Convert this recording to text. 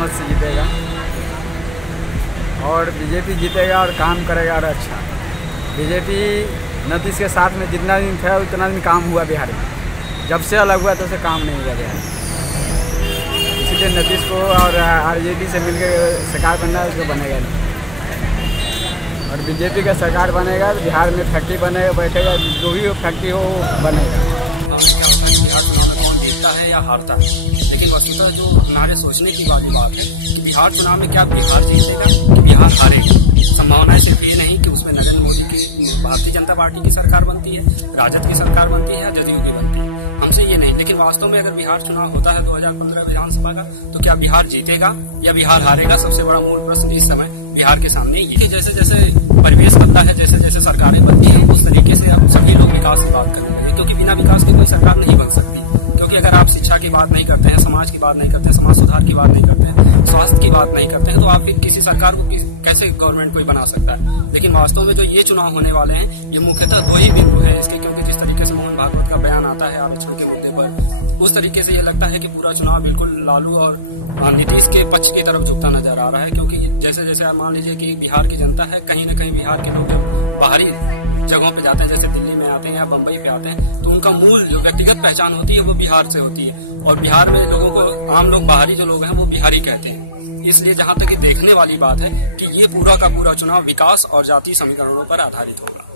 बहुमत से जीतेगा और बीजेपी जीतेगा और काम करेगा और अच्छा। बीजेपी नीतीश के साथ में जितना दिन था उतना दिन काम हुआ बिहार में, जब से अलग हुआ तो उसे काम नहीं हुआ बिहार में। इसलिए नीतीश को और आरजेडी से मिलकर सरकार बनना है, उसको बनेगा नहीं। और बीजेपी का सरकार बनेगा तो बिहार में फैक्ट्री बनेगा, बैठेगा, जो भी फैक्ट्री हो बनेगा। बिहार चुनाव में कौन जीतता है या हारता है, लेकिन वस्तुतः जो हमारे सोचने की वाली बात है कि बिहार चुनाव में क्या बिहार जीतेगा कि बिहार हारेगा। संभावनाएं सिर्फ ये नहीं कि उसमें नरेंद्र मोदी की भारतीय जनता पार्टी की सरकार बनती है, राजद की सरकार बनती है या जदयू की बनती है, हमसे ये नहीं। लेकिन वास्तव में अगर बिहार चुनाव होता है 2015 विधानसभा का, तो क्या बिहार जीतेगा या बिहार हारेगा, सबसे बड़ा मूल प्रश्न इस समय बिहार के सामने ये। जैसे जैसे परिवेश बनता है, जैसे जैसे सरकारें बनती हैं, उस तरीके से अब सभी लोग विकास की बात करने लगे, क्योंकि बिना विकास की कोई सरकार नहीं बन सकती। क्योंकि अगर आप शिक्षा की बात नहीं करते हैं, समाज की बात नहीं करते हैं, समाज सुधार की बात नहीं करते हैं, स्वास्थ्य की बात नहीं करते हैं, तो आप फिर किसी सरकार को कैसे गवर्नमेंट कोई बना सकता है। लेकिन वास्तव में जो ये चुनाव होने वाले हैं, ये मुख्यतः दो ही बिंदु है इसके, क्योंकि जिस तरीके से मोहन भागवत का बयान आता है आरक्षण के मुद्दे पर, उस तरीके से ये लगता है कि पूरा चुनाव बिल्कुल लालू और नीतीश के पक्ष की तरफ झुकता नजर आ रहा है। क्योंकि जैसे जैसे आप मान लीजिए कि बिहार की जनता है, कहीं न कहीं बिहार के लोग बाहरी जगहों पे जाते हैं, जैसे दिल्ली में आते हैं या बम्बई पे आते हैं, तो उनका मूल जो व्यक्तिगत पहचान होती है वो बिहार से होती है। और बिहार में लोगों को, आम लोग, बाहरी जो लोग हैं वो बिहारी कहते हैं। इसलिए जहां तक देखने वाली बात है कि ये पूरा का पूरा चुनाव विकास और जातीय समीकरणों पर आधारित होगा।